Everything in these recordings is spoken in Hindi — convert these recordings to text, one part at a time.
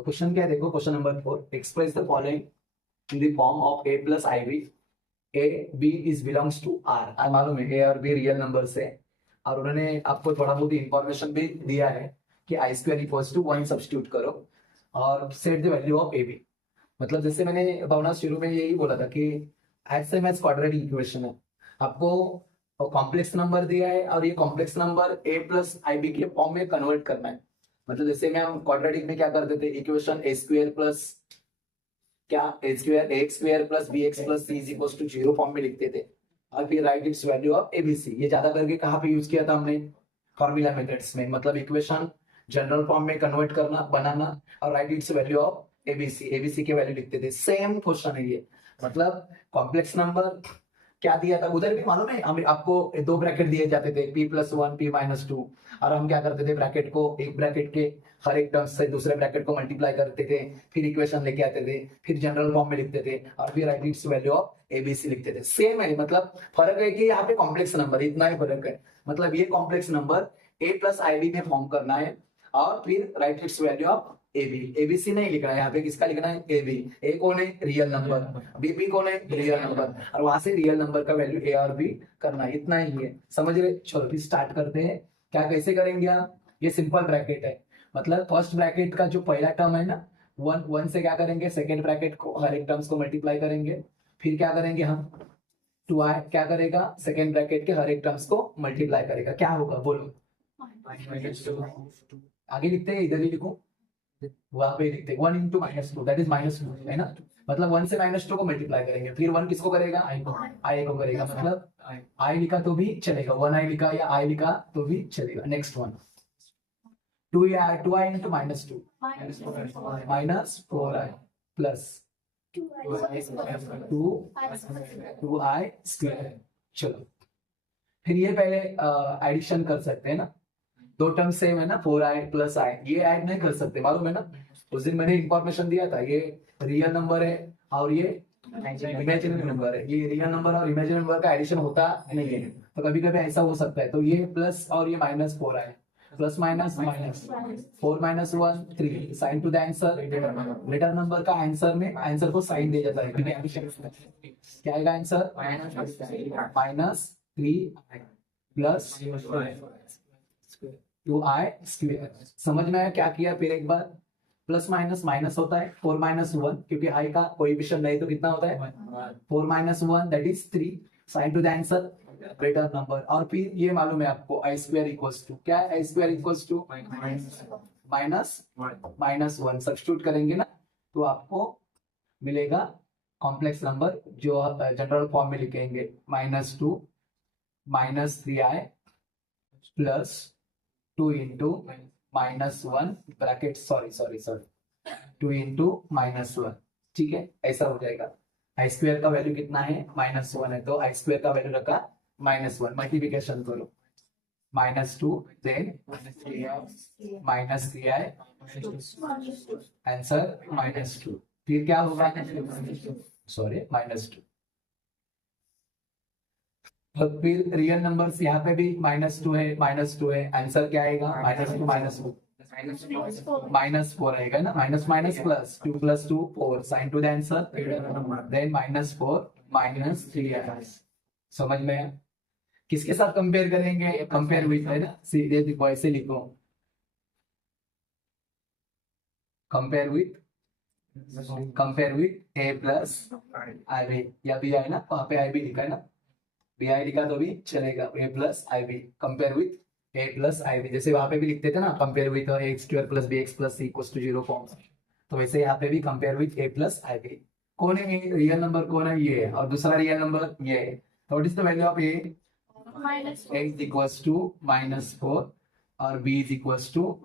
क्वेश्चन क्या है देखो, question number 4, express the following in the form of a plus I B. A B is belongs to R. मालूम है ए और बी रियल नंबर्स है, और उन्होंने आपको थोड़ा बहुत इंफॉर्मेशन भी दिया है कि I square equals to 1 substitute करो और set the value of A B. मतलब जैसे मैंने भावना शुरू में यही बोला था कि as same as quadratic equation है, आपको कॉम्प्लेक्स नंबर दिया है और ये complex number A plus I B के फॉर्म में कन्वर्ट करना है। मतलब जैसे में हम क्वाड्रेटिक में क्या करते थे, इक्वेशन ए स्क्वायर प्लस क्या a square x square plus b x plus c is equal to 0 form में लिखते थे, और फिर write its value of ABC. ये ज्यादा करके कहाँ पे यूज किया था हमने, फॉर्मूला मेथड्स में। मतलब इक्वेशन जनरल फॉर्म में कन्वर्ट करना, बनाना, और right its value of ABC. ABC के वैल्यू लिखते थे। सेम क्वेश्चन है ये। मतलब कॉम्प्लेक्स नंबर क्या दिया था उधर भी मालूम है, हम आपको दो ब्रैकेट दिए जाते थे, p प्लस 1 p माइनस 2, और हम क्या करते थे, ब्रैकेट को एक ब्रैकेट के हर एक टर्म्स से दूसरे ब्रैकेट को मल्टीप्लाई करते थे, फिर इक्वेशन लेके आते थे, फिर जनरल फॉर्म में लिखते थे, और फिर write its value of ABC लिखते थे। सेम है, मतलब फर्क है कि यहाँ पे कॉम्प्लेक्स नंबर, इतना ही फर्क है। मतलब ये complex number A plus I B में फॉर्म करना है, और फिर write its value of AB. ABC नहीं लिखना है यहाँ पे, किसका लिखना है, एबी। ए कौन है, रियल नंबर, बीबी कौन है, रियल नंबर, और वहां से रियल नंबर का वैल्यू ए और बी करना है। इतना ही है, समझ रहे। चलो फिर स्टार्ट करते हैं। क्या कैसे करेंगे हम, ये सिंपल ब्रैकेट है। मतलब फर्स्ट ब्रैकेट का जो पहला टर्म है ना, वन वन से क्या करेंगे, सेकेंड ब्रैकेट को हर एक टर्म्स को मल्टीप्लाई करेंगे। फिर क्या करेंगे हम, टू आई क्या करेगा, सेकेंड ब्रैकेट के हर एक टर्म्स को मल्टीप्लाई करेगा। क्या होगा बोलो, आगे लिखते हैं, इधर ही लिखो, वहां पे लिखते हैं 1 into minus two, that is minus two, है ना। मतलब 1 से माइनस टू को मल्टीप्लाई करेंगे, फिर 1 किसको करेगा, आई को करेगा। मतलब आई लिखा तो भी चलेगा, 1 आई लिखा या आई लिखा तो भी चलेगा। नेक्स्ट वन, 2 आई इंटू माइनस टू, माइनस 4 आई प्लस 2 आई स्क्वायर। चलो फिर ये पहले एडिशन कर सकते हैं ना, दो टर्म सेम है ना, 4 आई प्लस आई, ये ऐड नहीं कर सकते, मालूम है ना। उस दिन मैंने इंफॉर्मेशन दिया था, ये रियल नंबर है और ये इमेजिनरी नंबर है। ये रियल नंबर और इमेजिनरी नंबर का एडिशन होता नहीं है, तो कभी कभी ऐसा हो सकता है। तो ये प्लस और ये minus 4 I, plus minus minus 4 minus 1 3, sign to the answer. Greater number का आंसर में आंसर को साइन दे जाता है, क्या आएगा आंसर, माइनस 3 प्लस 2 आई स्क्वायर। समझ में आया क्या किया, फिर एक बार प्लस माइनस माइनस होता है, 4 माइनस 1, क्योंकि आई का कोएफिशिएंट नहीं तो कितना होता है 4 minus 1 that is 3, sign to the answer greater number. और फिर ये मालूम है आपको, आई स्क्वायर इक्वल्स टू क्या है, i square equals to minus minus 1 substitute करेंगे ना, तो आपको मिलेगा कॉम्प्लेक्स नंबर, जो जनरल फॉर्म में लिखेंगे minus 2 minus 3 i plus 2 into minus 1 bracket, sorry 2 into minus 1, ठीक है, ऐसा हो जाएगा। आई स्क्वायर का वैल्यू कितना है, माइनस 1 है, तो आई स्क्वायर का वैल्यू रखा माइनस 1, मल्टीप्लिकेशन करो, माइनस 2 देन माइनस 3 आई, आंसर माइनस 2। फिर क्या होगा, सॉरी माइनस 2। तो फिर रियल नंबर्स यहाँ पे भी -2 है, -2 है, आंसर क्या आएगा, -2 माइनस 4 आएगा ना, minus minus plus 2 plus 2 4, sign to the answer then -4 -3 आएगा। समझ में आया? किसके साथ कंपेयर करेंगे, कंपेयर विथ, है ना, सीधे देखो ऐसे लिखो, compare with A plus I B, या बी आई ना, वहां पे आई बी लिखा है ना, बी आई लिखा तो भी चलेगा, a plus I b, compare with A plus I b. जैसे वहां पे भी लिखते थे ना, compare with x square plus b x plus c equals to 0 form, तो वैसे यहाँ पे भी compare with A plus I b. कौन है रियल नंबर, कौन है, ये है, और दूसरा रियल नंबर ये है। तो what is the value of a, a is equals to -4 और बी इज इक्वल्स टू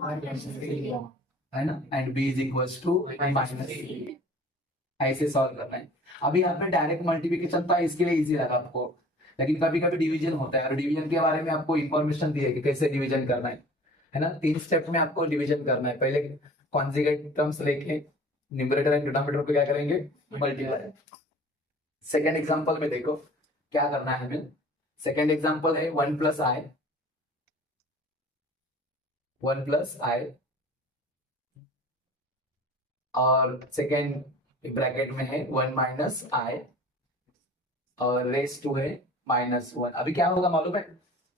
है ना, and b is equals to -3। ऐसे सॉल्व करना है। अभी यहाँ पे डायरेक्ट मल्टीप्लिकेशन था, इसके लिए इजी लगा आपको, लेकिन कभी कभी डिवीजन होता है, और डिवीजन के बारे में आपको इंफॉर्मेशन दी है कि कैसे डिवीजन करना है ना। 3 स्टेप में आपको डिवीजन करना है। पहले कॉन्जुगेट टर्म्स लेके न्यूमरेटर एंड डिनोमिनेटर को क्या करेंगे, मल्टीप्लाई। सेकेंड एग्जांपल में देखो क्या करना है हमें। सेकेंड एग्जांपल है 1 प्लस आई, 1 प्लस आई और सेकेंड ब्रैकेट में है 1 माइनस आई और रेस टू है -1। अभी क्या होगा मालूम है,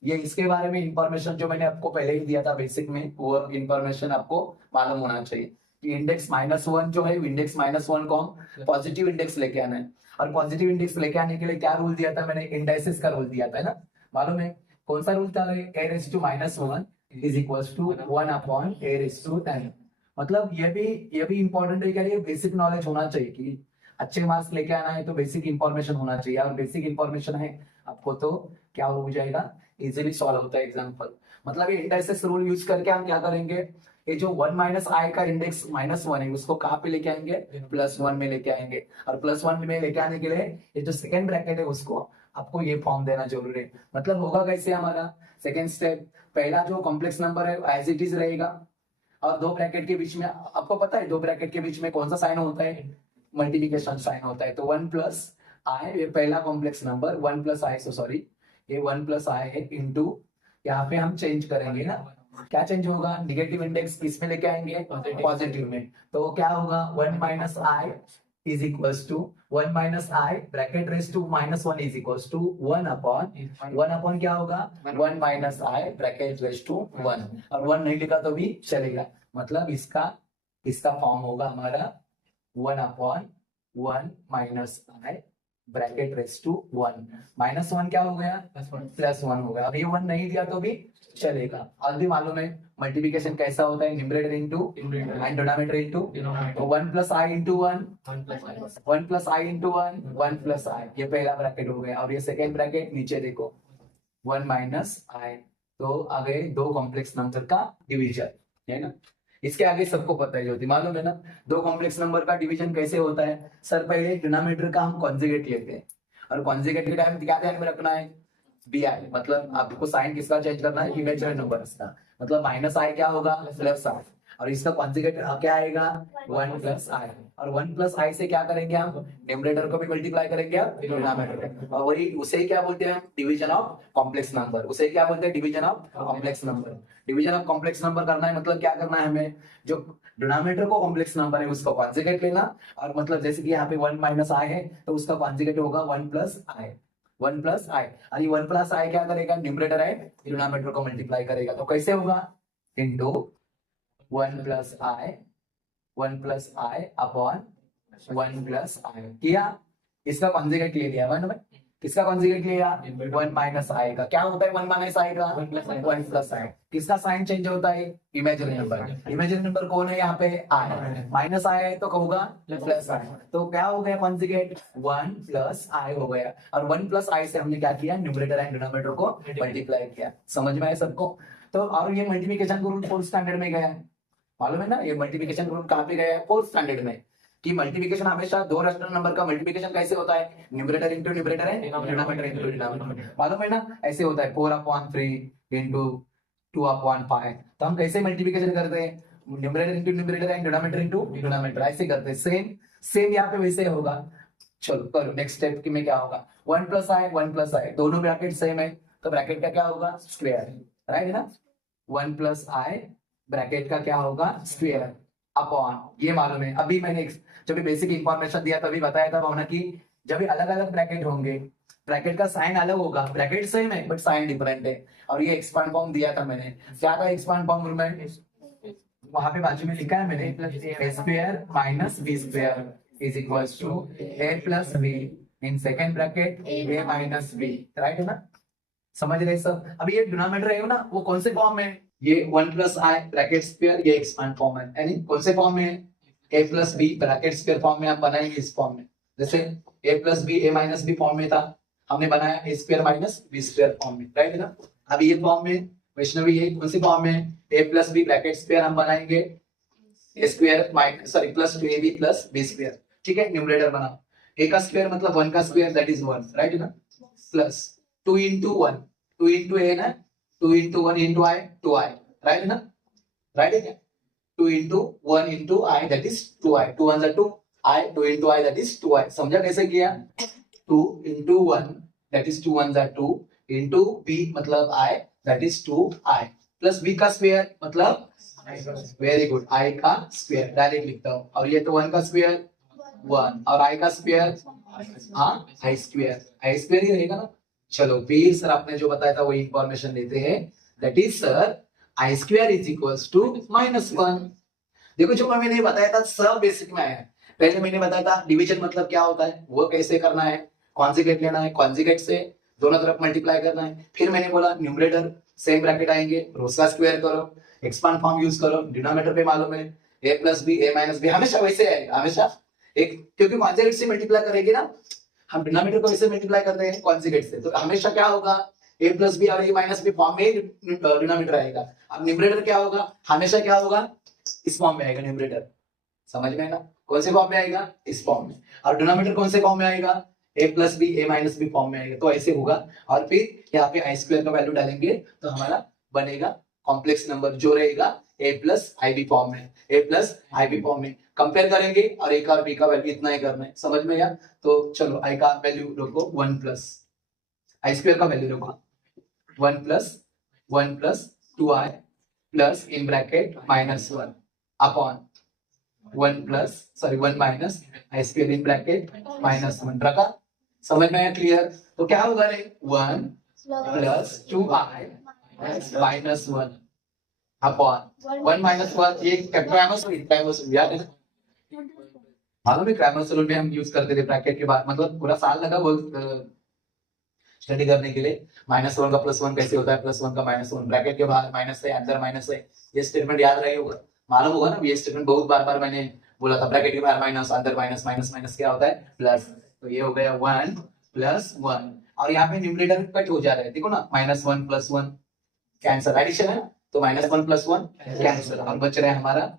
ये इसके बारे में इंफॉर्मेशन जो मैंने आपको पहले ही दिया था बेसिक में, वो इंफॉर्मेशन आपको मालूम होना चाहिए कि इंडेक्स -1 जो है, इंडेक्स -1 को हम पॉजिटिव इंडेक्स लेके आना है। और पॉजिटिव इंडेक्स लेके आने के लिए क्या रूल दिया था मैंने, इंडाइसिस का रूल दिया था ना, मालूम है कौन सा रूल था, a raised to -1 is equals to 1 upon a raised to 10। मतलब ये भी इंपॉर्टेंट है, क्या ये बेसिक नॉलेज होना चाहिए कि अच्छे मार्क्स लेके आना है तो बेसिक इंफॉर्मेशन होना चाहिए, और बेसिक इंफॉर्मेशन है आपको तो क्या हो जाएगा, इजीली सॉल्व होता है एग्जांपल। मतलब ये इंडाइसिस रूल यूज करके हम क्या करेंगे, ये जो 1 माइनस आई का इंडेक्स -1 है उसको कहाँ पे लेके आएंगे, +1 में लेके आएंगे। और +1 में लेके आने के लिए ये जो सेकंड ब्रैकेट है उसको आपको ये फॉर्म देना जरूरी है। मतलब होगा कैसे हमारा सेकंड स्टेप, पहला जो कॉम्प्लेक्स नंबर है एज इट इज रहेगा, और दो ब्रैकेट के बीच में आपको पता है दो ब्रैकेट के बीच में कौन सा साइन होता है, मल्टीप्लिकेशन साइन होता है। तो 1 प्लस आई, ये पहला कॉम्प्लेक्स नंबर 1 प्लस आई, सॉरी ये 1 प्लस आई है इंटू, यहाँ पे हम चेंज करेंगे ना, क्या चेंज होगा, निगेटिव इंडेक्स किस में लेके आएंगे, पॉजिटिव में। तो क्या होगा 1 minus i is equals to 1 minus i bracket raise to -1 is equals to 1 upon क्या होगा 1 minus i bracket raise to 1, और 1 नहीं लिखा तो भी चलेगा। मतलब इसका फॉर्म होगा हमारा 1 upon 1 minus i bracket raise to 1, -1 क्या हो गया, +1 हो गया। अब ये 1 नहीं दिया तो भी चलेगा। और भी मालूम है मल्टीप्लिकेशन कैसा होता है, numerator into and denominator into, तो 1 प्लस आई इंटू 1, 1 प्लस आई इंटू 1, 1 प्लस आई, ये पहला ब्रैकेट हो गया। और ये सेकेंड ब्रैकेट नीचे देखो 1 माइनस आई, तो आगे दो कॉम्प्लेक्स नंबर का डिवीजन है ना, इसके आगे सबको पता है ज्योति, मालूम है ना दो कॉम्प्लेक्स नंबर का डिवीजन कैसे होता है। सर पहले डिनोमिनेटर का हम कॉन्जुगेट लेते हैं, और कॉन्जुगेट के टाइम क्या ध्यान में रखना है, बी आई, मतलब आपको साइन किसका चेंज करना है, इमेजिनरी नंबर का। मतलब माइनस आई क्या होगा, प्लस आई, और इसका कॉन्जुगेट क्या आएगा 1 प्लस आई, और 1 प्लस आई से क्या करेंगे हम, न्यूमरेटर को भी मल्टीप्लाई करेंगे डिनोमिनेटर, और वही उसे क्या बोलते हैं, डिवीजन ऑफ कॉम्प्लेक्स नंबर, उसे क्या बोलते हैं, division of complex number. Division of complex number करना है मतलब क्या करना है हमें, जो डिनोमिनेटर को कॉम्प्लेक्स नंबर है उसका कॉन्जुगेट लेना, और मतलब जैसे कि यहाँ पे 1 माइनस आई है तो उसका कॉन्जुगेट होगा 1 प्लस आई, 1 प्लस आई, और ये 1 प्लस आई क्या करेगा, न्यूमरेटर है डिनोमिनेटर को मल्टीप्लाई करेगा। तो कैसे होगा, इनटू 1 प्लस आई, 1 प्लस आई अपॉन 1 प्लस आई किया, इसका कॉन्जुगेट ले लिया 1 में, किसका कॉन्जुगेट लिया 1 माइनस आई का, क्या होता है 1 माइनस आई का 1 प्लस आई, किसका साइन चेंज होता है, इमेजिनरी नंबर, इमेजिनरी नंबर कौन है यहाँ पे आई, माइनस आई है तो होगा प्लस आई, तो क्या हो गया कॉन्जुगेट 1 प्लस आई हो गया, और 1 प्लस आई से हमने क्या किया, न्यूमरेटर एंड डिनोमिनेटर को मल्टीप्लाई किया। समझ में आया सबको। तो और ये मल्टीप्लिकेशन का रूल 4th स्टैंडर्ड में गया है, मालूम है ना, ये मल्टीप्लिकेशन रूल कहाँ पे गया है, 4th स्टैंडर्ड में, कि मल्टीप्लिकेशन हमेशा दो रैशनल नंबर का मल्टीप्लिकेशन कैसे होता है, न्यूमरेटर इनटू न्यूमरेटर है, डिनोमिनेटर इनटू डिनोमिनेटर, मालूम है ना, ऐसे होता है 4/3 इनटू 2/5। तो हम कैसे मल्टीप्लिकेशन करते हैं, numerator into numerator and denominator into denominator, ऐसे करते हैं। सेम यहाँ पे वैसे होगा। चलो करो नेक्स्ट स्टेप में क्या होगा, 1 प्लस आई 1 प्लस आई, दोनों ब्रैकेट सेम है तो ब्रैकेट का क्या होगा, स्क्वायर, राइट ना, 1 प्लस आई ब्रैकेट का क्या होगा, स्क्वायर अपॉन, ये मालूम है अभी मैंने जब बेसिक इंफॉर्मेशन दिया तभी बताया था भावना की, जब भी अलग अलग ब्रैकेट होंगे ब्रैकेट का साइन अलग होगा, ब्रैकेट सेम है बट साइन डिफरेंट है। और ये एक्सपांड फॉर्म दिया था मैंने, क्या था एक्सपांड फॉर्म में, वहां पे बाजू में लिखा है मैंने, a square minus b square is equals to a plus b in second bracket a minus b, right है ना, समझ रहे सब। अभी ये डिनोमिनेटर है ना, वो कौन से फॉर्म में, ये 1 प्लस आई ब्रैकेट स्क्वायर, ये एक्सपांड फॉर्म है, यानी कौन से फॉर्म में, a plus b bracket square form में आप बनाएंगे इस फॉर्म में, जैसे a plus b a minus b form में था, हमने बनाया a square minus b square form में, राइट है ना। अभी ये फॉर्म में वैष्णवी ये कौन सी फॉर्म में, a plus b bracket square हम बनाएंगे a square minus sorry plus 2ab plus b square, ठीक है, न्यूमरेटर बना, a का स्क्वायर मतलब 1 का स्क्वायर दैट इज 1, राइट है ना, प्लस 2 into 1, 2 into a ना, 2 into 1 into i 2i, right है ना, राइट है क्या, 2 into 1 into i that is 2i, 2 1 2 i, 2 into i that is 2i, समझा कैसे किया, 2 into 1 that is 2 1 2 into b मतलब i that is 2i, plus b का स्क्वायर मतलब वेरी गुड आई का स्क्वायर डायरेक्ट लिखता हूँ। और ये तो 1 का स्क्वायर 1 और आई का स्क्वायर हाँ आई स्क्वायर ही रहेगा ना। चलो फिर सर आपने जो बताया था वही इंफॉर्मेशन लेते हैं। That is sir i square is equals to -1। देखो जो मैंने बताया था सब बेसिक में आया है। पहले मैंने बताया था डिवीजन मतलब क्या होता है, वो कैसे करना है, कॉन्जुगेट लेना है, कॉन्जुगेट से दोनों तरफ मल्टीप्लाई करना है। फिर मैंने बोला न्यूमरेटर सेम ब्रैकेट आएंगे, रोज का स्क्वायर करो, एक्सपांड फॉर्म यूज करो, डिनोमिनेटर पे मालूम है a plus b a minus b हमेशा वैसे आएगा हमेशा एक, क्योंकि कॉन्जुगेट से मल्टीप्लाई करेंगे ना, हम डिनोमिनेटर को वैसे मल्टीप्लाई करते हैं कॉन्जुगेट से, तो हमेशा क्या होगा a प्लस बी और a माइनस बी फॉर्म में डिनोमिनेटर आएगा। अब न्यूमरेटर क्या होगा, हमेशा क्या होगा इस फॉर्म में आएगा न्यूमरेटर। समझ में आएगा कौन से फॉर्म में आएगा, इस फॉर्म में। और डिनोमिनेटर कौन से फॉर्म में आएगा, a plus b a minus b form में आएगा। तो ऐसे होगा और फिर यहाँ पे आई स्क्वायर का वैल्यू डालेंगे तो हमारा बनेगा कॉम्प्लेक्स नंबर जो रहेगा a plus I b form में, a plus I b form में कंपेयर करेंगे और a का और b का वैल्यू इतना ही करना है। समझ में आया। तो चलो i का वैल्यू रखो 1 प्लस आई स्क्वायर का वैल्यू रखो 1 plus 2i plus in bracket -1 upon 1 minus i square in bracket -1 रखा। समझ में आया क्लियर। तो क्या होगा रे 1 प्लस 2i -1 अपॉन 1 -1 ये क्रैमर याद है ना, मालूम है क्रैमर में हम यूज करते थे ब्रैकेट के बाद, मतलब पूरा साल लगा वो स्टडी करने के लिए। -1 का +1 कैसे होता है, +1 का -1 ब्रैकेट के बाहर माइनस है अंदर माइनस है, ये स्टेटमेंट याद रहे होगा, मालूम होगा ना। ये स्टेटमेंट बहुत बार मैंने बोला था, ब्रैकेट के बाहर माइनस अंदर माइनस माइनस माइनस क्या होता है प्लस। तो ये हो गया 1 + 1 और यहाँ पे न्यूमरेटर कट हो जा रहा है, देखो ना -1 + 1 कैंसिल, एडिशन है ना, तो -1 + 1 कैंसिल और बच रहा है हमारा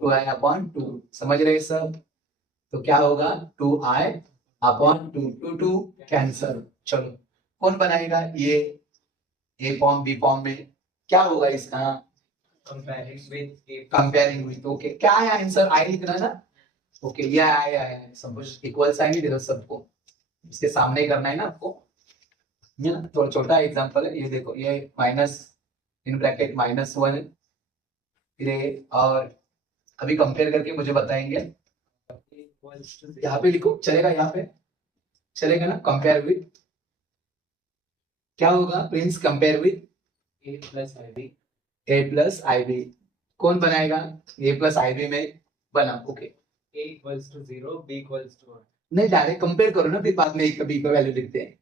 2i अपॉन 2। समझ रहे सब। तो क्या होगा 2i अपॉन 2 2 कैंसल। चलो कौन बनाएगा ये ए फॉर्म बी फॉर्म में क्या होगा इसका, कंपेयरिंग विद ओके क्या है आंसर आई लिखना ना। ओके ये आया है सपोज इक्वल साइन ही दे दो सबको, इसके सामने ही करना है ना आपको। ये ना थोड़ा छोटा एग्जांपल है, ये देखो ये माइनस इन ब्रैकेट -1 फिर और अभी कंपेयर करके मुझे बताएंगे। यहाँ पे लिखो चलेगा, यहाँ पे चलेगा ना, कंपेयर विद क्या होगा प्रिंस, compare with a plus I b कौन बनाएगा, a प्लस आई बी में बना ओके a = 0 b = 1 नहीं डायरेक्ट कंपेयर करो ना, फिर बाद में a का b का वैल्यू लिखते हैं।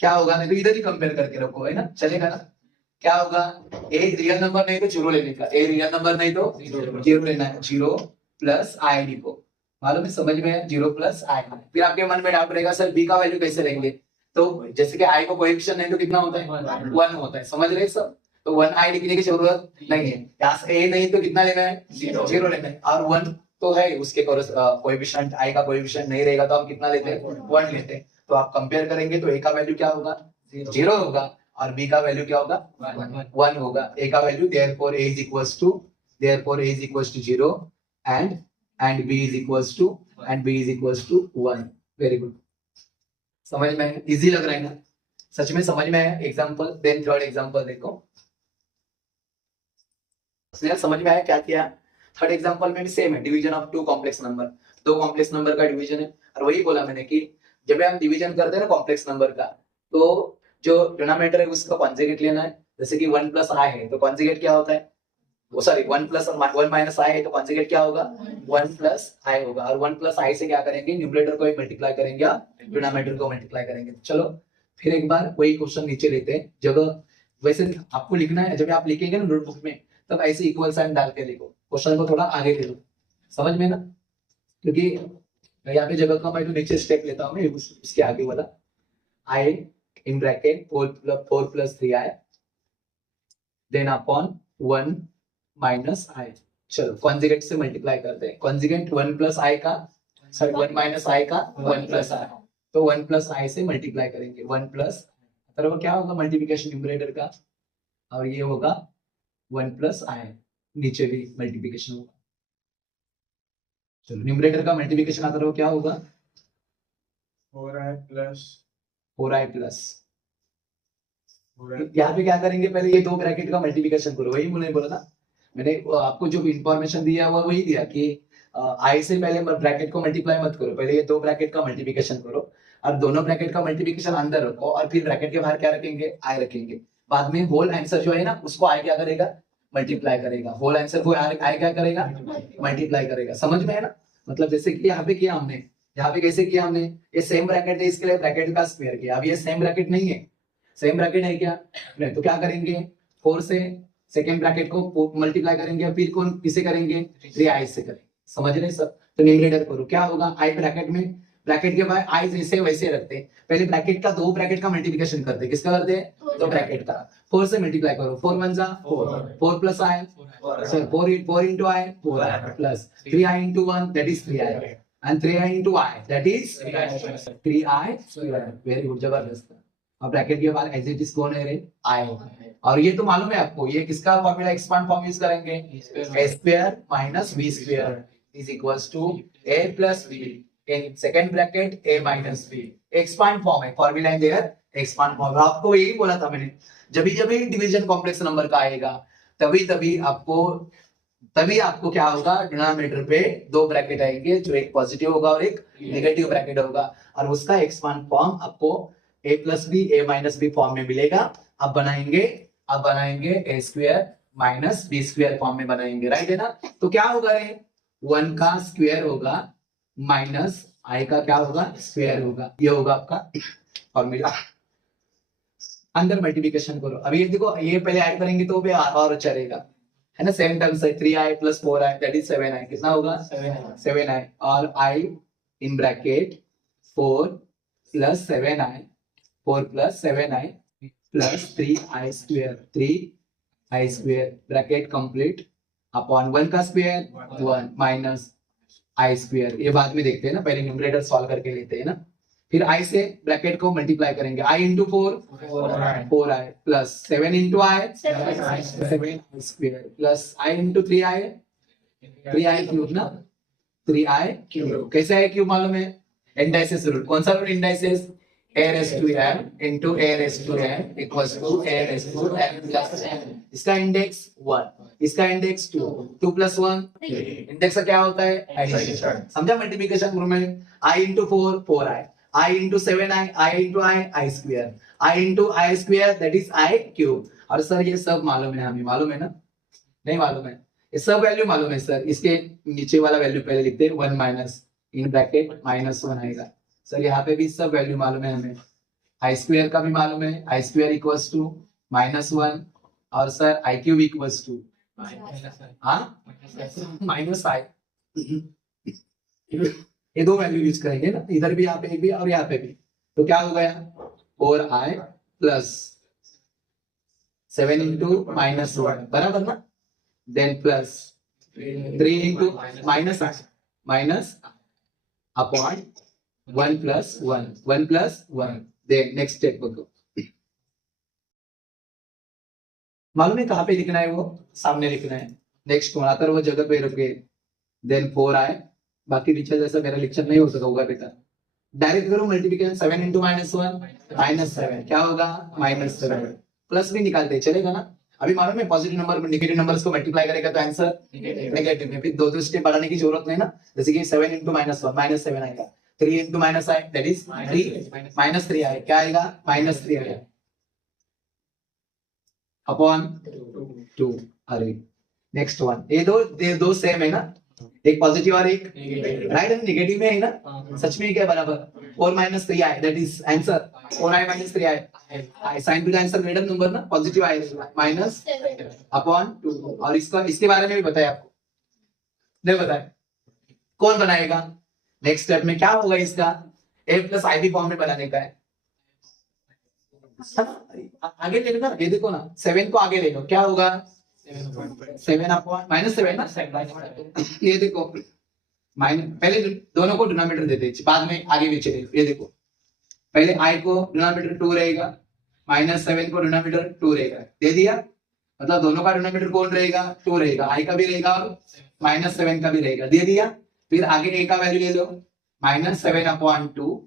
क्या होगा, नहीं तो इधर ही कंपेयर करके रखो है ना, चलेगा ना। क्या होगा a रियल नंबर नहीं तो 0 लेने का, a रियल नंबर नहीं तो 0 लेना है, 0 प्लस आई लिखो, मालूम है समझ में 0 प्लस आई। फिर आपके मन में डाउट रहेगा सर b का वैल्यू कैसे लेंगे, तो जैसे कि i का कोएफिशिएंट नहीं तो कितना होता है 1 होता है, समझ रहे सब। तो 1i लिखने की जरूरत नहीं है, यहाँ से a नहीं तो कितना लेना है 0 लेना है, और 1 तो है उसके कोएफिशिएंट, i का कोएफिशिएंट नहीं रहेगा तो हम कितना लेते हैं 1 लेते हैं। तो आप कंपेयर करेंगे तो a का वैल्यू क्या होगा 0 होगा और b का वैल्यू क्या होगा 1 होगा। a का value therefore a is equals to 0 and b is equals to 1। Very good, समझ में आया, इजी लग रहा है ना, सच में समझ में आया। एग्जांपल देन थर्ड एग्जांपल देखो, समझ में आया क्या किया। थर्ड एग्जांपल में भी सेम है, division of two complex number, दो कॉम्प्लेक्स नंबर का डिवीजन है। और वही बोला मैंने कि जब हम डिवीजन करते हैं ना कॉम्प्लेक्स नंबर का, तो जो डिनोमिनेटर है उसका कॉन्जुगेट लेना है। जैसे कि 1 + i है तो कॉन्जुगेट क्या होता है, वो सॉरी 1 + 1 - i है तो कॉन्जुगेट क्या होगा 1 + i होगा। और 1 + i से क्या करेंगे, न्यूमरेटर को मल्टीप्लाई करेंगे या डिनोमिनेटर को मल्टीप्लाई करेंगे। चलो फिर एक बार वही क्वेश्चन नीचे लेते हैं, जगह वैसे आपको लिखना है, जब आप लिखेंगे ना नोटबुक में तब ऐसे इक्वल साइन डाल के लिखो, क्वेश्चन को थोड़ा आगे ले लो, समझ में ना। क्योंकि यहाँ पे जगह का मैं तो नीचे स्टेप लेता हूँ इसके आगे वाला, i in bracket 4 + 3i then upon 1 - i। चलो कॉन्जुगेट से मल्टीप्लाई करते हैं, कॉन्जुगेट 1 + i का सॉरी 1 - i का 1 + i, तो 1 + i से मल्टीप्लाई करेंगे 1 प्लस, तो क्या होगा मल्टीप्लिकेशन न्यूमरेटर का, और ये होगा 1 + i, नीचे भी मल्टीप्लिकेशन होगा। चलो न्यूमरेटर का मल्टीप्लिकेशन आता रहो क्या होगा 4i प्लस यहाँ पे क्या करेंगे, पहले ये दो ब्रैकेट का मल्टीप्लिकेशन करो, वही मैंने बोला था। मैंने आपको जो इंफॉर्मेशन दिया वो वही दिया कि आई से पहले ब्रैकेट को मल्टीप्लाई मत करो, पहले ये दो ब्रैकेट का मल्टीप्लिकेशन करो और दोनों ब्रैकेट का मल्टीप्लिकेशन अंदर रखो और फिर ब्रैकेट के बाहर क्या रखेंगे, आई रखेंगे। बाद में होल आंसर जो है ना उसको आई क्या करेगा, मल्टीप्लाई करेगा। होल आंसर को आई क्या करेगा, मल्टीप्लाई करेगा। समझ में है ना? मतलब जैसे कि यहाँ पे किया हमने, यहाँ पे कैसे किया हमने, ये सेम ब्रैकेट है इसके लिए ब्रैकेट का स्क्वायर किया। अब ये सेम ब्रैकेट नहीं है, सेम ब्रैकेट है क्या नहीं, तो क्या करेंगे 4 से सेकेंड ब्रैकेट को मल्टीप्लाई करेंगे और फिर कौन किसे करेंगे, 3i से करेंगे। समझ रहे सब? तो न्यूमरेटर करो, क्या होगा, आई ब्रैकेट में, ब्रैकेट के बाद आई जैसे वैसे रखते हैं। पहले ब्रैकेट का दो ब्रैकेट का मल्टीप्लिकेशन करते हैं, किसका करते हैं, दो ब्रैकेट का। 4 से मल्टीप्लाई करो, 4 1 जा 4 plus I, sorry 4 into i 4i plus 3i into 1 that is 3i and 3i into i that is 3i square। Very good, जबरदस्त। और ब्रैकेट के बाद एज इट इज कौन है रे, आई। और ये तो मालूम है आपको, ये किसका फॉर्मूला, एक्सपांड फॉर्म यूज करेंगे, a square minus b square is equals to a plus b in second bracket a minus b। Expand form है, formula in their expand form. आपको यही बोला था मैंने, जब भी डिवीजन कॉम्प्लेक्स नंबर का आएगा तभी आपको क्या होगा, डिनोमिनेटर पे दो ब्रैकेट आएंगे, जो एक पॉजिटिव होगा और एक नेगेटिव ब्रैकेट होगा, और उसका एक्सपांड फॉर्म आपको a plus b a minus b form में मिलेगा। अब बनाएंगे a square minus b square form में बनाएंगे, राइट है ना? तो क्या होगा रे, 1 का स्क्वायर होगा माइनस i का क्या होगा, स्क्वायर होगा। ये होगा आपका फॉर्मूला। अंदर मल्टीप्लिकेशन करो। अब ये देखो, ये पहले ऐड करेंगे तो भी और अच्छा रहेगा, है ना? सेम टर्म्स है, 3i plus 4i that is 7i। कितना होगा, 7i और i in bracket 4 plus 7i, 4 plus 7i plus 3i square bracket complete upon 1 का स्क्वायर 1 माइनस i स्क्वायर। ये बाद में देखते हैं ना, पहले न्यूमरेटर सॉल्व करके लेते हैं ना। फिर i से ब्रैकेट को मल्टीप्लाई करेंगे, i into 4i plus 7 into I 7i square plus i into 3i cube ना, 3i क्यूब। कैसे है क्यूब मालूम है, इंडाइसेस रूल। कौन सा rule, indices, a raised to m into a raised to m equals to a raised to m plus n। इसका इंडेक्स 1, इसका इंडेक्स 2, 2 प्लस 1 इंडेक्स का क्या होता है, एडिशन। समझा मल्टीप्लिकेशन रूल में, i into 4 4i, i into 7i, i into i square, i into i square that is i cube। और सर ये सब मालूम है, हमें मालूम है ना, नहीं मालूम है, ये सब वैल्यू मालूम है सर। इसके नीचे वाला वैल्यू पहले लिखते हैं, 1 माइनस इन ब्रैकेट माइनस 1 आएगा। सर यहाँ पे भी सब वैल्यू मालूम है हमें, आई स्क्वायर का भी मालूम है, आई स्क्वायर इक्वल्स टू -1 और sir i cube equals to minus i. ये दो वैल्यू यूज करेंगे ना, इधर भी यहाँ पे भी और यहाँ पे भी। तो क्या हो गया, 4i प्लस 7 इंटू -1 बराबर ना, then plus 3 into minus upon 1 plus 1 then next step को मालूम है कहाँ पे लिखना है, वो सामने लिखना है। नेक्स्ट बनाकर वो जगह पे रुके, देन 4i। बाकी टीचर जैसा मेरा लेक्चर नहीं हो सका होगा बेटा, डायरेक्ट करो मल्टीप्लिकेशन, 7 इंटू -1 -7 क्या होगा, -7। प्लस भी निकालते चलेगा ना। अभी मालूम है पॉजिटिव नंबर नेगेटिव नंबर्स को मल्टीप्लाई करेगा तो आंसर नेगेटिव में, फिर दो स्टेप बढ़ाने की जरूरत नहीं ना। जैसे कि 7 इंटू -1 -7 आएगा, 3 into -i that is 3 -3i क्या आएगा, -3 आएगा अपॉन 2। अरे नेक्स्ट वन, ये दो सेम है ना, एक पॉजिटिव और एक राइट है, नेगेटिव में है ना, सच में क्या बराबर, 4 -3i that is answer, 4i -3i I sign to the answer middle number ना, पॉजिटिव आई माइनस अपॉन 2। और इसके बारे में भी बताया आपको, नहीं बताया, कौन बनाएगा नेक्स्ट स्टेप में, क्या होगा इसका, a प्लस आई फॉर्म में बनाने का है। आगे ले लो ना, ये देखो ना, 7 को आगे ले लो, क्या होगा 7 अपॉन -7 ना, ये देखो पहले दोनों को डिनोमिनेटर देते हैं, बाद में आगे भी चले। ये देखो पहले i को डिनोमिनेटर 2 रहेगा, -7 को डिनोमिनेटर 2 रहेगा, दे दिया। मतलब दोनों का डिनोमिनेटर कौन रहेगा, 2 रहेगा, i का भी रहेगा और -7 का भी रहेगा, दे दिया। फिर आगे a का वैल्यू ले लो, -7 अपॉन 2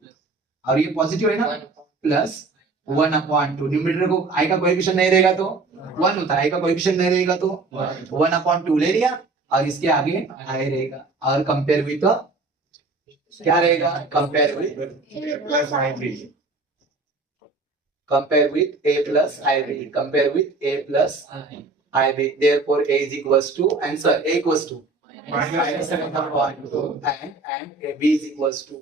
और ये पॉजिटिव है ना, प्लस 1/2। न्यूमरेटर को i का कोएफिशिएंट नहीं रहेगा तो 1 होता है, i का कोएफिशिएंट नहीं रहेगा तो 1/2 ले लिया, और इसके आगे i रहेगा, और कंपेयर विथ क्या रहेगा, compare with a plus ib, compare with a plus ib, therefore a is equals to, answer a equals to -7/2 and b is equals to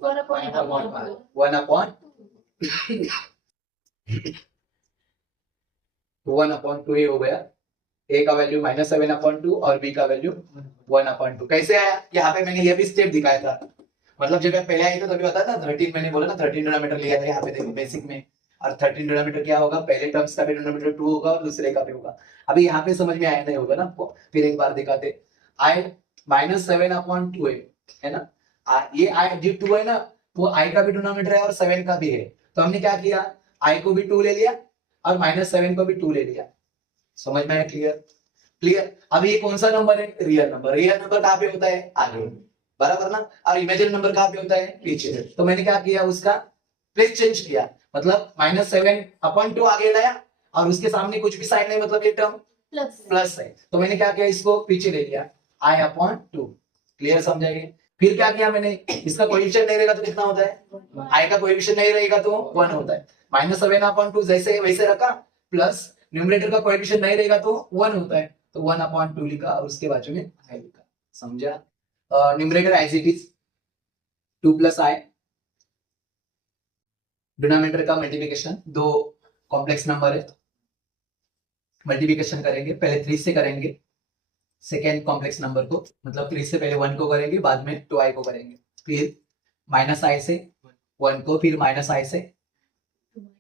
1/2 ये हो गया, a का वैल्यू -7/2 और b का वैल्यू 1/2। कैसे आया, यहाँ पे मैंने ये भी स्टेप दिखाया था, मतलब जब मैं पहले आई था तभी बताया था 13, मैंने बोला ना 13 डिनोमिनेटर लिया था, यहाँ पे देखो बेसिक में, और 13 डिनोमिनेटर क्या होगा, पहले टर्म्स का भी डिनोमिनेटर 2 होगा और दूसरे का भी होगा। अभी यहाँ पे समझ में आया नहीं होगा ना आपको, फिर एक बार दिखाते, i -7/2 है ना, ये i जो 2 है ना, वो i का भी डिनोमिनेटर है और 7 का भी है, तो हमने क्या किया, i को भी 2 ले लिया और -7 को भी 2 ले लिया। समझ में आया, क्लियर क्लियर। अभी ये कौन सा नंबर है, रियल नंबर, रियल नंबर कहाँ पे होता है, आगे, बराबर ना, और इमेजिनरी नंबर कहाँ पे होता है, पीछे। तो मैंने क्या किया, उसका प्लेस चेंज किया, मतलब -7/2 आगे लाया, और उसके सामने कुछ भी साइन नहीं, मतलब ये टर्म प्लस है, तो मैंने क्या किया, इसको पीछे ले लिया, i/2। क्लियर समझाइए। फिर क्या किया मैंने, इसका कोएफिशिएंट नहीं रहेगा तो कितना होता है, i का कोएफिशिएंट नहीं रहेगा तो 1 होता है, -7/2 जैसे वैसे रखा, प्लस न्यूमरेटर का कोएफिशिएंट नहीं रहेगा तो 1 होता है, तो 1/2 लिखा और उसके बाजू में i लिखा। समझा। Numerator as it is 2 + i, denominator का मल्टीप्लिकेशन, दो कॉम्प्लेक्स नंबर है, मल्टीप्लिकेशन करेंगे, पहले 3 से करेंगे सेकेंड कॉम्प्लेक्स नंबर को, मतलब 3 से पहले 1 को करेंगे, बाद में 2i को करेंगे, फिर -i से 1 को, फिर -i से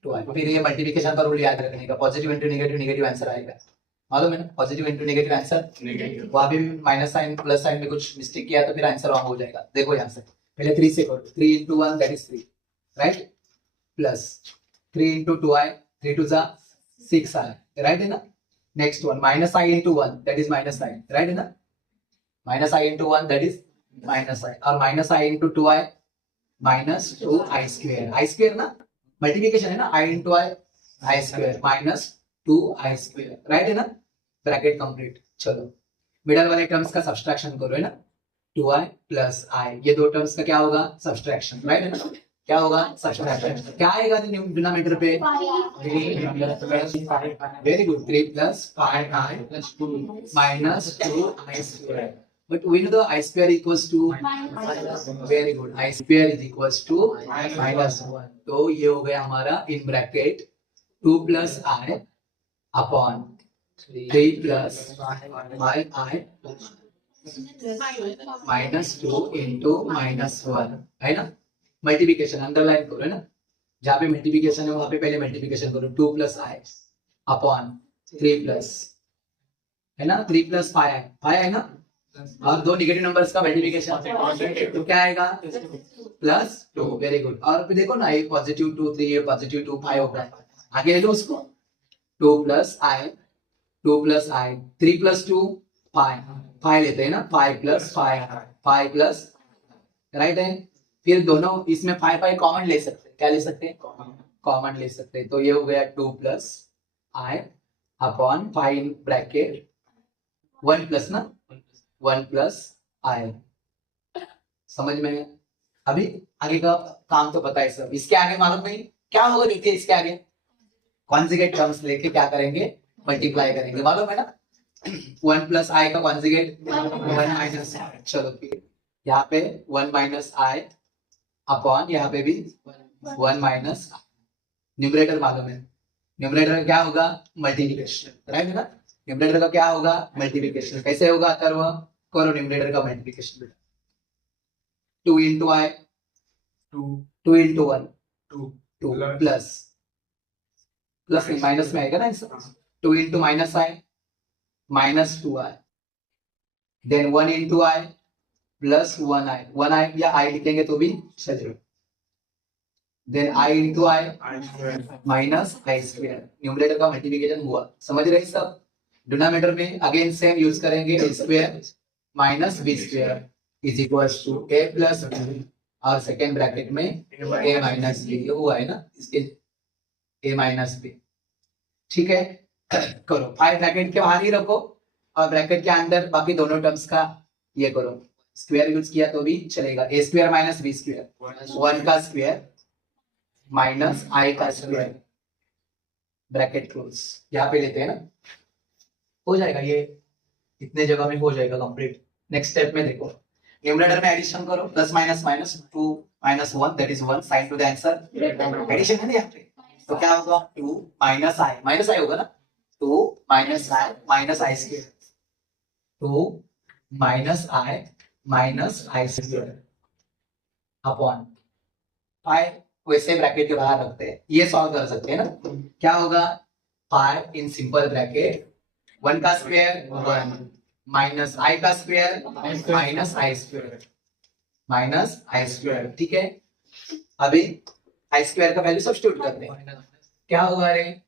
2i, फिर ये मल्टीप्लिकेशन का रूल याद रखने का, positive into negative, negative answer आएगा, मालूम है ना, positive into negative answer negative, वहां भी माइनस साइन प्लस साइन में कुछ मिस्टेक किया तो फिर आंसर रॉन्ग हो जाएगा। देखो यहाँ से पहले 3 से करो, 3 into 1 that is 3, right, plus 3 into 2i, 3 2 जा 6i, राइट है ना। Next one -i into 1 that is -i, right है ना, -i into 1 that is -i, और -i into 2i -2i square, i square ना मल्टीप्लिकेशन है ना, i into i square -2i square, right है ना, ब्रैकेट कंप्लीट। चलो मिडल वाले टर्म्स का सब्सट्रैक्शन करो, है ना, 2i + i, ये दो टर्म्स का क्या होगा, सब्सट्रैक्शन, राइट है ना, क्या होगा, सब्सट्रैक्शन, क्या आएगा डिनोमिनेटर पे, very good, 3 + 5i + 2 -2i square, but we know the i square equals to very good, i square is equals to -1, तो ये हो गया हमारा in bracket 2 + i upon 3 + 5i -2 into -1, है ना, मल्टीप्लिकेशन अंडरलाइन करो, है ना, जहाँ पे मल्टीप्लिकेशन है वहां पे पहले मल्टीप्लिकेशन करो, 2 + i अपॉन 3 प्लस, है ना, 3 + 5i, 5 है ना, और दो नेगेटिव नंबर्स का मल्टीप्लिकेशन तो क्या आएगा, +2, वेरी गुड। और फिर देखो ना, ये पॉजिटिव 2 3, ये पॉजिटिव 2 5 होगा, आगे ले लो उसको, 2 + i 3 + 2 5 लेते हैं ना, 5 + 5 प्लस, राइट है, फिर दोनों इसमें 5 कॉमन ले सकते हैं, क्या ले सकते हैं, कॉमन ले सकते हैं, तो ये हो गया 2 + i upon 5 in bracket 1 plus ना, 1 + i, समझ में। अभी आगे का काम तो पता है सब, इसके आगे मालूम नहीं क्या होगा, देखिए इसके आगे कॉन्जुगेट टर्म्स लेके क्या करेंगे, मल्टीप्लाई करेंगे, मालूम है ना, 1 + i का कॉन्जुगेट 1 - चलो फिर यहाँ पे 1 - i अपॉन यहाँ पे भी 1 - न्यूमरेटर मालूम है, न्यूमरेटर का क्या होगा, मल्टीप्लिकेशन, राइट है ना, न्यूमरेटर का क्या होगा, मल्टीप्लिकेशन, कैसे होगा, करो न्यूमरेटर का मल्टीप्लिकेशन बेटा, 2 into i 2 into 1 2 प्लस नहीं माइनस में आएगा ना आंसर, 2 into -i -2i, देन 1 into i प्लस 1i या i लिखेंगे तो भी चलेगा, देन i into i -i square, numerator का मल्टीप्लिकेशन हुआ, समझ रहे सब। डिनोमिनेटर में अगेन सेम यूज करेंगे, a square - b square is equals to a + b, और सेकेंड ब्रैकेट में a - b, ये हुआ है ना, इसके ए माइनस बी, ठीक है। करो, 5 ब्रैकेट के बाहर ही रखो और ब्रैकेट के अंदर बाकी दोनों टर्म्स का ये करो, स्क्वायर यूज किया तो भी चलेगा। ए स्क्वायर माइनस बी स्क्वायर, 1 का स्क्वायर माइनस आई का स्क्वायर, ब्रैकेट क्लोज। यहाँ पे लेते हैं ना, हो जाएगा ये, इतने जगह में हो जाएगा कंप्लीट। नेक्स्ट स्टेप में देखो, न्यूमरेटर में एडिशन करो, plus minus minus 2 minus 1 that is 1, sign to the answer, addition है ना यहाँ पे। तो क्या होगा, 2 माइनस आई होगा ना, 2 minus i square, 2 minus i square upon 5, वैसे ब्रैकेट के बाहर रखते हैं, ये सॉल्व कर सकते हैं ना। क्या होगा, 5 इन सिंपल ब्रैकेट 1 का स्क्वायर 1 माइनस आई का स्क्वायर माइनस आई स्क्वायर, ठीक है। अभी आई स्क्वायर का वैल्यू सब्स्टिट्यूट करते हैं, क्या होगा रे,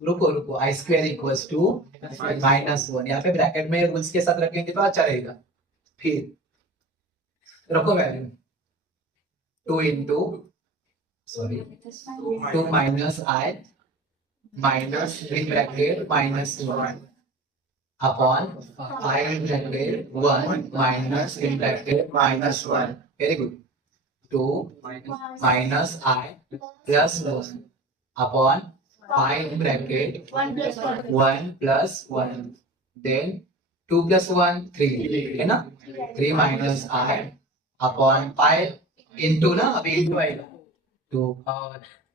रुको, आई स्क्वायर इक्वल्स टू -1, यहाँ पे ब्रैकेट में रूल्स के साथ रखेंगे तो अच्छा रहेगा। फिर रखो value 2 minus I minus in bracket -1 upon 5 in bracket 1 minus in bracket -1, very good, 2 minus I plus 1 upon 5 in bracket 1 plus 1, then 2 plus 1 3 है ना, 3 minus I upon 5 into ना, अभी into आएगा, तो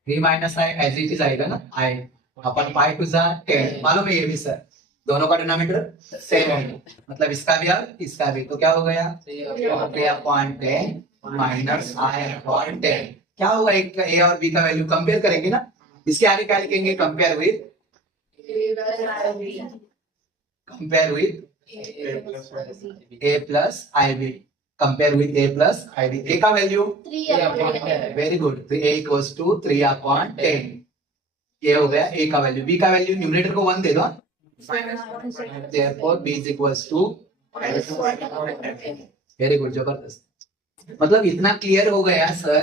3 minus I as it is आएगा ना, I upon 5 to 10, मालूम है ये भी सर, दोनों का डिनोमिनेटर सेम है, मतलब इसका भी और इसका भी, तो क्या हो गया 3/10 माइनस I/10। क्या होगा, एक का ए और बी का वैल्यू कंपेयर करेंगे ना, इसके आगे क्या लिखेंगे, compare with a plus I b, compare with a plus I B. A का वैल्यू 3/10, वेरी गुड, तो ए इक्वल्स टू 3/10, ये हो गया ए का वैल्यू। बी का वैल्यू न्यूमरेटर को 1 दे दो, therefore b is equals to very good, जबरदस्त। मतलब इतना क्लियर हो गया सर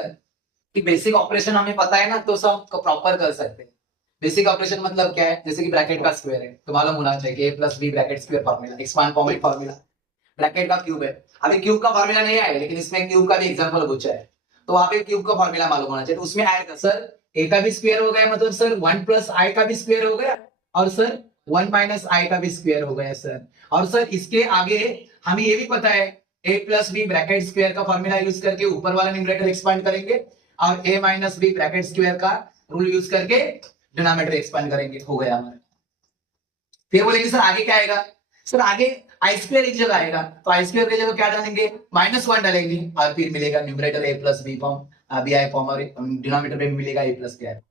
कि बेसिक ऑपरेशन हमें पता है ना, तो सब प्रॉपर कर सकते हैं। बेसिक ऑपरेशन मतलब क्या है, जैसे कि ब्रैकेट का स्क्वायर है तो मालूम होना चाहिए a plus b bracket square formula, expand format formula. Bracket का क्यूब है, अभी क्यूब का फॉर्मूला नहीं आएगा, लेकिन इसमें क्यूब का भी एग्जांपल पूछा है, तो वहां पे क्यूब का फॉर्मूला मालूम होना चाहिए, तो उसमें आएगा सर a का भी स्क्वायर हो गया, मतलब सर 1 प्लस आई का भी स्क्वायर हो गया, और सर 1 माइनस आई का भी स्क्वायर हो गया सर। और सर इसके आगे हमें ये भी पता है a plus b bracket square का फॉर्मूला यूज करके ऊपर वाला न्यूमरेटर एक्सपांड करेंगे, और a minus b bracket square का रूल यूज करके डिनोमिनेटर एक्सपांड करेंगे, हो गया हमारा। फिर बोलेंगे सर आगे क्या आएगा, सर आगे आई स्क्वायर एक जगह आएगा, तो आई स्क्वायर की जगह क्या डालेंगे, -1 डालेंगे, और फिर मिलेगा numerator a plus b form b i form, और डिनोमिनेटर में मिलेगा a प्लस क्या है,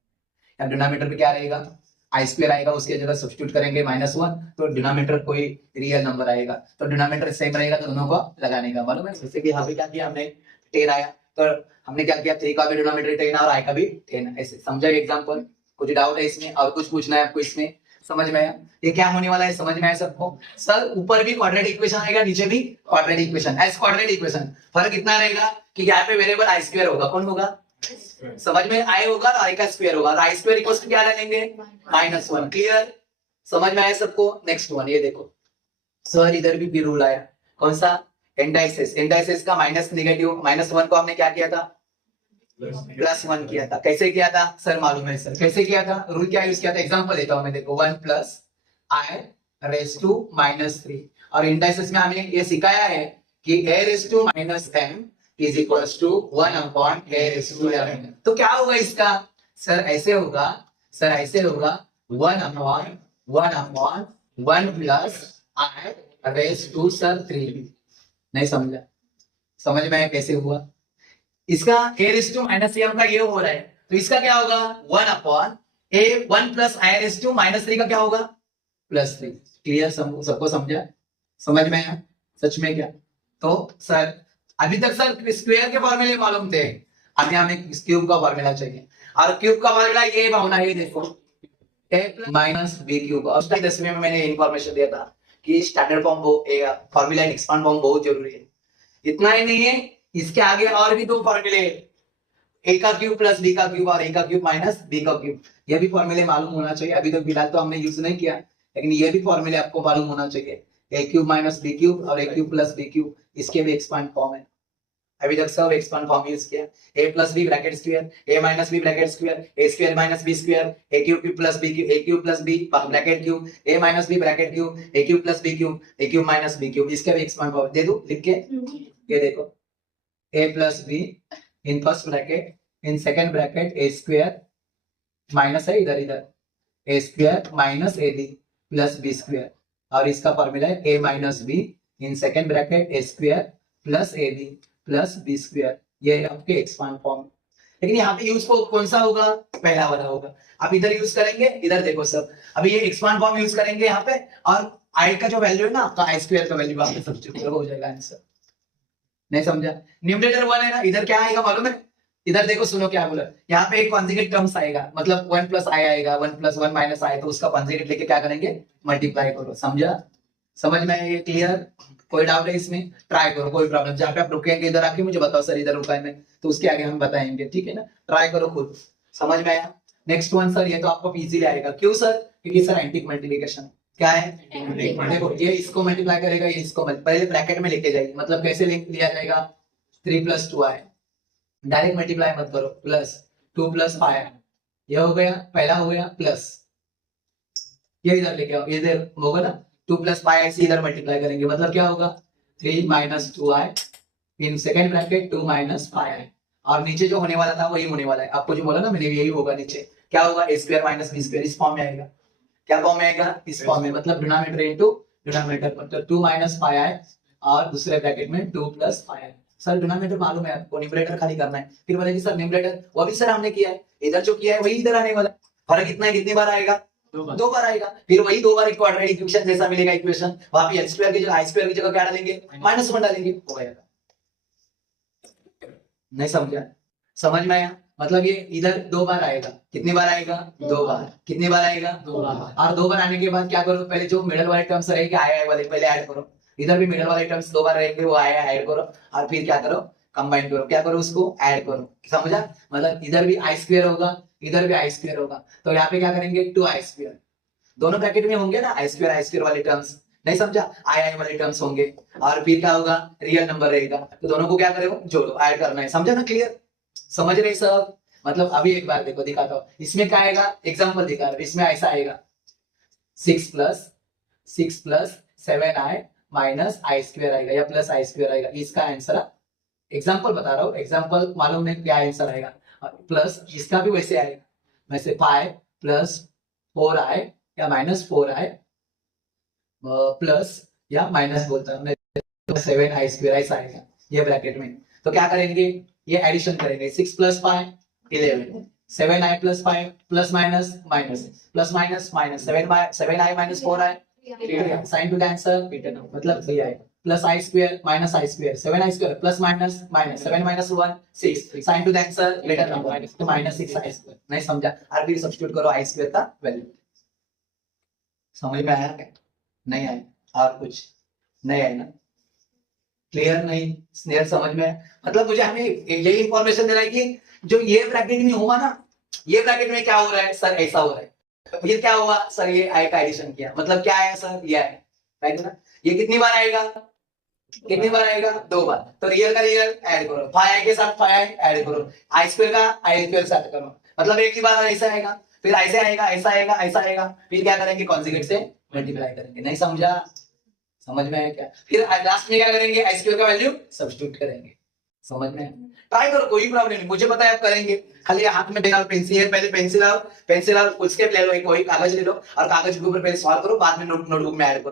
या डिनोमिनेटर में क्या रहेगा, आई स्क्वायर आएगा, उसके जगह सब्स्टिट्यूट करेंगे -1, तो डिनोमिनेटर कोई रियल नंबर आएगा, तो डिनोमिनेटर सेम रहेगा, तो दोनों को लगाने का मालूम है। जैसे कि यहाँ पे क्या किया हमने, 10 आया, तो हमने क्या किया, 3 का भी डिनोमिनेटर 10 और आई का भी 10, ऐसे समझा एग्जांपल। कुछ डाउट है इसमें और कुछ पूछना है आपको इसमें, समझ में आया ये क्या होने वाला है, समझ में आया सबको। सर ऊपर भी क्वाड्रेटिक इक्वेशन आएगा, नीचे भी quadratic equation, S quadratic equation. फर्क इतना रहेगा कि यहाँ पे वेरिएबल आई स्क्वायर होगा, कौन होगा, समझ में आई होगा, और आई का स्क्वायर होगा, और आई स्क्वायर इक्वल्स टू क्या लेंगे, -1, क्लियर, समझ में आया सबको। नेक्स्ट वन ये देखो सर, इधर भी रूल आया, कौन सा, एंडाइसिस का माइनस नेगेटिव, -1 को हमने क्या किया था, +1 किया था। कैसे किया था सर, मालूम है सर, कैसे किया था, रूल क्या यूज किया था, एग्जांपल देता हूं मैं, देखो 1 प्लस आई रेस टू -3, और इंडाइसिस में हमें ये सिखाया है कि a raise to -m is equals to 1 upon a raise to m। तो क्या होगा इसका, सर ऐसे होगा, 1 upon 1 plus i raise to sir 3। नहीं समझा, समझ में आया कैसे हुआ, इसका a रेस टू -m का ये हो रहा है, तो इसका क्या होगा, 1 upon a 1 plus i raise to -3 का क्या होगा, +3। क्लियर, सबको समझा, समझ में आया सच में क्या। तो सर अभी तक सर स्क्वायर के फॉर्मूले मालूम थे, अभी हमें क्यूब का फॉर्मूला चाहिए, और क्यूब का फॉर्मूला ये भावना, ये देखो a माइनस बी क्यूब। और 10वीं में मैंने इन्फॉर्मेशन दिया था कि standard form formula expand form बहुत जरूरी है। इतना ही नहीं है, इसके आगे और भी 2 फॉर्मूले, ए का क्यूब प्लस बी का क्यूब और ए का क्यूब माइनस बी का क्यूब, ये भी फॉर्मूले मालूम होना चाहिए। अभी तो फिलहाल तो हमने यूज नहीं किया, लेकिन ये भी फॉर्मूले आपको मालूम होना चाहिए। ए क्यूब माइनस बी क्यूब और ए क्यूब प्लस बी क्यूब, इसके भी एक्सपांड फॉर्म है। अभी तक सब एक्सपांड फॉर्म यूज किया। A plus b bracket square, a minus b bracket square, a square minus b square, a cube plus b cube, a cube plus b bracket cube, a minus b bracket cube, a cube plus b cube, a cube minus b cube, इसका भी एक्सपांड फॉर्म दे दूं लिख के। ये देखो a plus b in first bracket, in second bracket a square minus है इधर इधर, a square minus a b plus b square, और इसका फॉर्मूला है a minus b in second bracket a square plus a b plus b square, ये आपके एक्सपांड फॉर्म। लेकिन यहाँ पे यूज को कौन सा होगा, पहला वाला होगा। अब इधर यूज करेंगे, इधर देखो सब, अभी ये एक्सपांड फॉर्म यूज करेंगे यहाँ पे, और आई का जो वैल्यू है ना आपका आई स्क्वायर का वैल्यू आपके सब्स्टिट्यूट हो जाएगा आंसर। नहीं समझा? न्यूमरेटर 1 है ना, इधर क्या आएगा मालूम है? इधर देखो सुनो क्या बोला, यहाँ पे एक कॉन्जुगेट टर्म्स आएगा, मतलब 1 प्लस आई आएगा, 1 प्लस 1 माइनस आई, तो उसका कॉन्जुगेट लेके क्या करेंगे, मल्टीप्लाई करो। समझा? समझ में ये क्लियर? कोई डाउट है इसमें? ट्राई करो, कोई प्रॉब्लम, जहाँ पे आप रुकेंगे इधर आके मुझे बताओ सर इधर रुका है मैं, तो उसके आगे हम बताएंगे, ठीक है ना? ट्राई करो खुद। समझ में आया? नेक्स्ट वन सर, ये तो आपको इजीली आएगा। क्यों सर? क्योंकि सर एंटिक मल्टीप्लिकेशन क्या है, देखो ये इसको मल्टीप्लाई करेगा, ये इसको पहले ब्रैकेट में लेके जाएगी, मतलब कैसे लिया जाएगा, 3 प्लस 2 आए, डायरेक्ट मल्टीप्लाई मत करो, प्लस 2 प्लस 5, ये हो गया, पहला हो गया, प्लस ये इधर लेके आओ, ये इधर होगा ना, 2 प्लस 5 इधर मल्टीप्लाई करेंगे, मतलब क्या होगा, 3 minus 2i in second bracket 2 minus 5i, और नीचे जो होने वाला था वही होने वाला है, आपको जो बोला ना मैंने यही होगा, नीचे क्या होगा, ए स्क्वायर माइनस बी स्क्वायर, इस फॉर्म में आएगा। क्या फॉर्म में आएगा, इस फॉर्म में, मतलब डिनोमिनेटर इनटू डिनोमिनेटर, मतलब 2 माइनस 5i और दूसरे ब्रैकेट में 2 प्लस 5i। सर डिनोमिनेटर मालूम है आपको, न्यूमरेटर खाली करना है। फिर बोलेंगे सर न्यूमरेटर, वो भी सर हमने किया है, इधर जो किया है वही इधर आने वाला, फर्क कितना है, कितनी बार आएगा, 2 बार आएगा। फिर वही 2 बार क्वाड्रेटिक इक्वेशन जैसा मिलेगा इक्वेशन, वहां पे एल स्क्वायर की जगह आई स्क्वायर की जगह क्या डालेंगे, -1 डालेंगे, हो जाएगा। नहीं समझा? समझ में आया? मतलब ये इधर 2 बार आएगा, कितनी बार आएगा, 2 बार, कितनी बार आएगा, 2 बार, और 2 बार आने के बाद क्या करो, पहले जो मिडल वाले टर्म्स रहेंगे आए वाले पहले ऐड करो, इधर भी मिडल वाले टर्म्स 2 बार रहेंगे, वो आया ऐड करो, और फिर क्या करो, कंबाइन करो, क्या करो, उसको ऐड करो। समझा? मतलब इधर भी आई स्क्वायर होगा, इधर भी आई स्क्वायर होगा, तो यहाँ पे क्या करेंगे, 2i स्क्वायर, दोनों ब्रैकेट में होंगे ना आई स्क्वायर वाले टर्म्स, नहीं समझा, आई वाले टर्म्स होंगे, और फिर क्या होगा, रियल नंबर रहेगा, तो दोनों को क्या करेगा, जोड़ो, ऐड करना है। समझा ना? क्लियर? समझ रहे सब? मतलब अभी एक बार देखो, दिखाता हूँ, इसमें क्या आएगा, एग्जांपल दिखा रहा हूं, इसमें ऐसा आएगा 6 plus 7i minus i square आएगा, या प्लस आई स्क्वायर आएगा, इसका आंसर एग्जांपल बता रहा हूँ, एग्जांपल मालूम नहीं क्या आंसर आएगा, प्लस इसका भी वैसे आएगा, वैसे 5 प्लस 4i या माइनस 4i प्लस या माइनस बोलता हूँ 7i स्क्वायर, ऐसा आएगा ये ब्रैकेट में। तो क्या करेंगे, ये एडिशन करेंगे, 6 plus 5 11, 7i plus 5 plus minus minus plus minus minus 7i minus 4i, sign to the answer, मतलब ये आएगा, plus i square minus i square, 7i square plus minus minus 7 minus 1 6, sign to the answer later number, तो माइनस 6i स्क्वायर। नहीं समझा? और फिर सब्स्टिट्यूट करो आई स्क्वायर का वैल्यू। समझ में आया क्या? नहीं आया? और कुछ नहीं आया ना? क्लियर? नहीं क्लियर? समझ में? मतलब मुझे हमें यही इंफॉर्मेशन देना है कि जो ये ब्रैकेट में हुआ ना, ये ब्रैकेट में क्या हो रहा है सर, ऐसा हो रहा है, फिर क्या हुआ सर, ये आई का एडिशन किया, मतलब क्या आया सर, ये आया, राइट ना? ये कितनी बार आएगा, कितनी बार आएगा, 2 बार, तो रियल का रियल ऐड करो, 5i के साथ 5i ऐड करो, आई स्क्वायर का आई स्क्वायर से ऐड करो, मतलब एक ही बार ऐसा आएगा, फिर ऐसे आएगा, ऐसा आएगा, ऐसा आएगा, फिर क्या करेंगे, कॉन्जुगेट से मल्टीप्लाई करेंगे। नहीं समझा? समझ में आया क्या? फिर लास्ट में क्या करेंगे, आई स्क्वायर का वैल्यू सब्स्टिट्यूट करेंगे। समझ में? ट्राई करो, कोई प्रॉब्लम नहीं, मुझे पता है आप करेंगे, खाली हाथ में पेन और पेंसिल है, पहले पेंसिल और फुल स्केप ले लो, एक वही कागज ले लो, और कागज के ऊपर पहले सॉल्व करो, बाद में नोटबुक में ऐड करो।